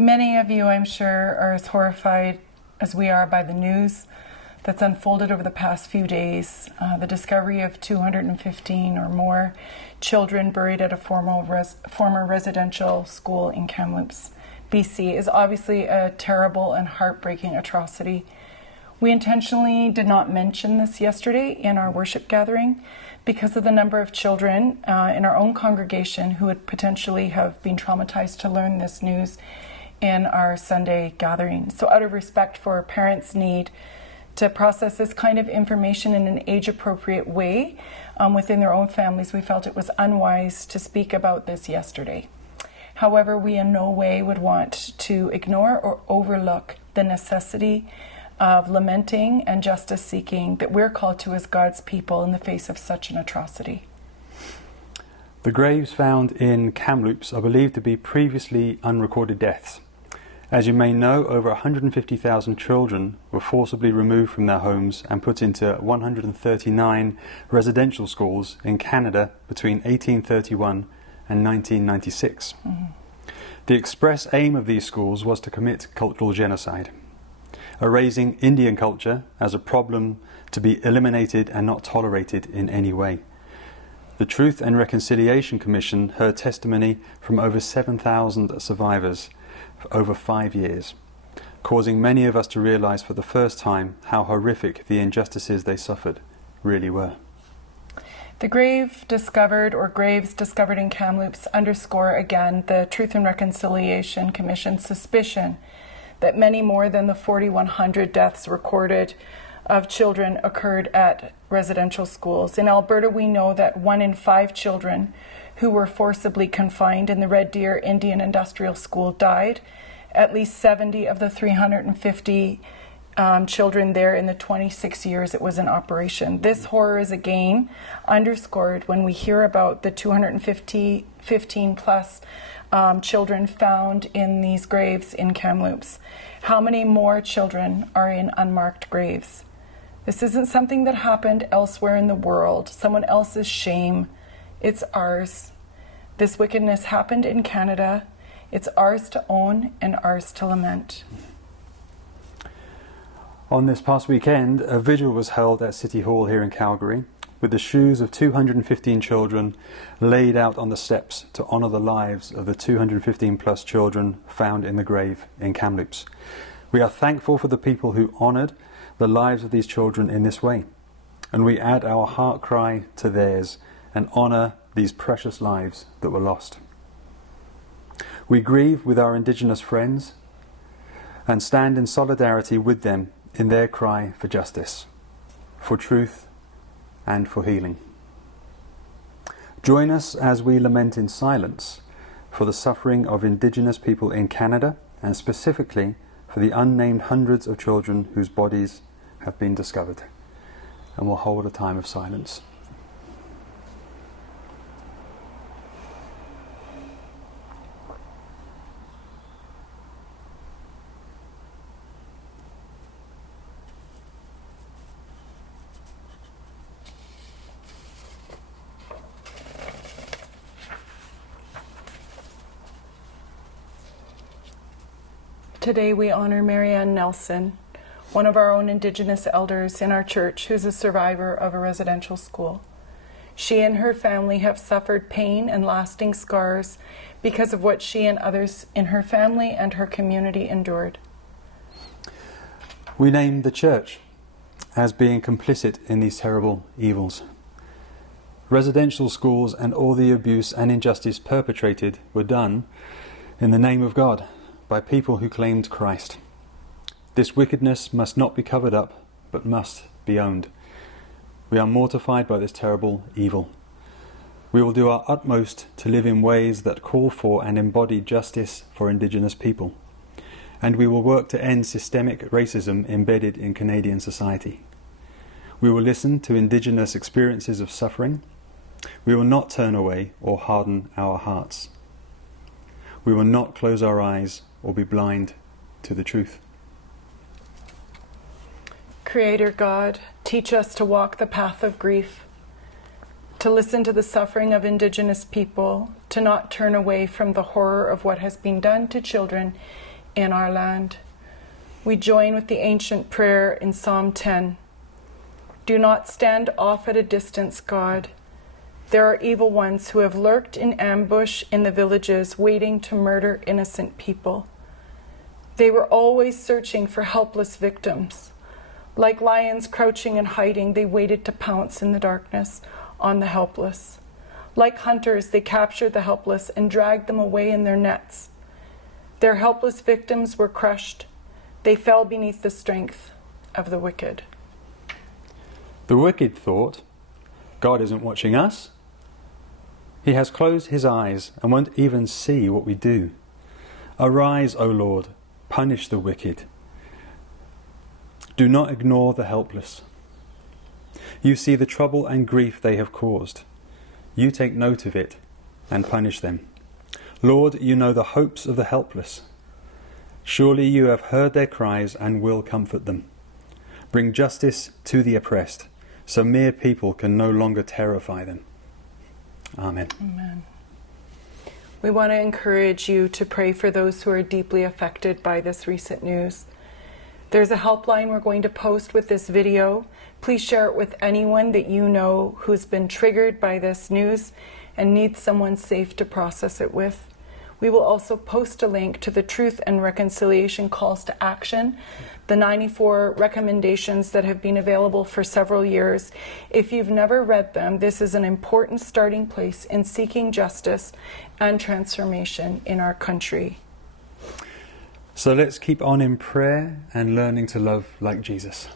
Many of you, I'm sure, are as horrified as we are by the news that's unfolded over the past few days. The discovery of 215 or more children buried at a former residential school in Kamloops, BC, is obviously a terrible and heartbreaking atrocity. We intentionally did not mention this yesterday in our worship gathering because of the number of children in our own congregation who would potentially have been traumatized to learn this news in our Sunday gathering. So out of respect for parents' need to process this kind of information in an age-appropriate way within their own families, we felt it was unwise to speak about this yesterday. However, we in no way would want to ignore or overlook the necessity of lamenting and justice seeking that we're called to as God's people in the face of such an atrocity. The graves found in Kamloops are believed to be previously unrecorded deaths. As you may know, over 150,000 children were forcibly removed from their homes and put into 139 residential schools in Canada between 1831 and 1996. The express aim of these schools was to commit cultural genocide, erasing Indian culture as a problem to be eliminated and not tolerated in any way. The Truth and Reconciliation Commission heard testimony from over 7,000 survivors for over 5 years, causing many of us to realize for the first time how horrific the injustices they suffered really were. The graves discovered in Kamloops underscore again the Truth and Reconciliation Commission's suspicion that many more than the 4,100 deaths recorded of children occurred at residential schools. In Alberta, we know that 1 in 5 children who were forcibly confined in the Red Deer Indian Industrial School died. At least 70 of the 350 children there in the 26 years it was in operation. This horror is again underscored when we hear about the 215 plus children found in these graves in Kamloops. How many more children are in unmarked graves? This isn't something that happened elsewhere in the world, someone else's shame. It's ours. This wickedness happened in Canada. It's ours to own and ours to lament. On this past weekend, a vigil was held at City Hall here in Calgary, with the shoes of 215 children laid out on the steps to honour the lives of the 215 plus children found in the grave in Kamloops. We are thankful for the people who honoured the lives of these children in this way, and we add our heart cry to theirs and honour these precious lives that were lost. We grieve with our Indigenous friends and stand in solidarity with them in their cry for justice, for truth and for healing. Join us as we lament in silence for the suffering of Indigenous people in Canada, and specifically for the unnamed hundreds of children whose bodies have been discovered. And we'll hold a time of silence. Today we honor Marianne Nelson, one of our own Indigenous elders in our church who's a survivor of a residential school. She and her family have suffered pain and lasting scars because of what she and others in her family and her community endured. We name the church as being complicit in these terrible evils. Residential schools and all the abuse and injustice perpetrated were done in the name of God, by people who claimed Christ. This wickedness must not be covered up, but must be owned. We are mortified by this terrible evil. We will do our utmost to live in ways that call for and embody justice for Indigenous people. And we will work to end systemic racism embedded in Canadian society. We will listen to Indigenous experiences of suffering. We will not turn away or harden our hearts. We will not close our eyes or be blind to the truth. Creator God, teach us to walk the path of grief. to listen to the suffering of Indigenous people, to not turn away from the horror of what has been done to children in our land. We join with the ancient prayer in Psalm 10. Do not stand off at a distance, God. There are evil ones who have lurked in ambush in the villages, waiting to murder innocent people. They were always searching for helpless victims. Like lions crouching and hiding, they waited to pounce in the darkness on the helpless. Like hunters, they captured the helpless and dragged them away in their nets. Their helpless victims were crushed. They fell beneath the strength of the wicked. The wicked thought, God isn't watching us. He has closed his eyes and won't even see what we do. Arise, O Lord, punish the wicked. Do not ignore the helpless. You see the trouble and grief they have caused. You take note of it and punish them. Lord, you know the hopes of the helpless. Surely you have heard their cries and will comfort them. Bring justice to the oppressed, so mere people can no longer terrify them. Amen. Amen. We want to encourage you to pray for those who are deeply affected by this recent news. There's a helpline we're going to post with this video. Please share it with anyone that you know who's been triggered by this news and needs someone safe to process it with. We will also post a link to the Truth and Reconciliation Calls to Action, the 94 recommendations that have been available for several years. If you've never read them, this is an important starting place in seeking justice and transformation in our country. So let's keep on in prayer and learning to love like Jesus.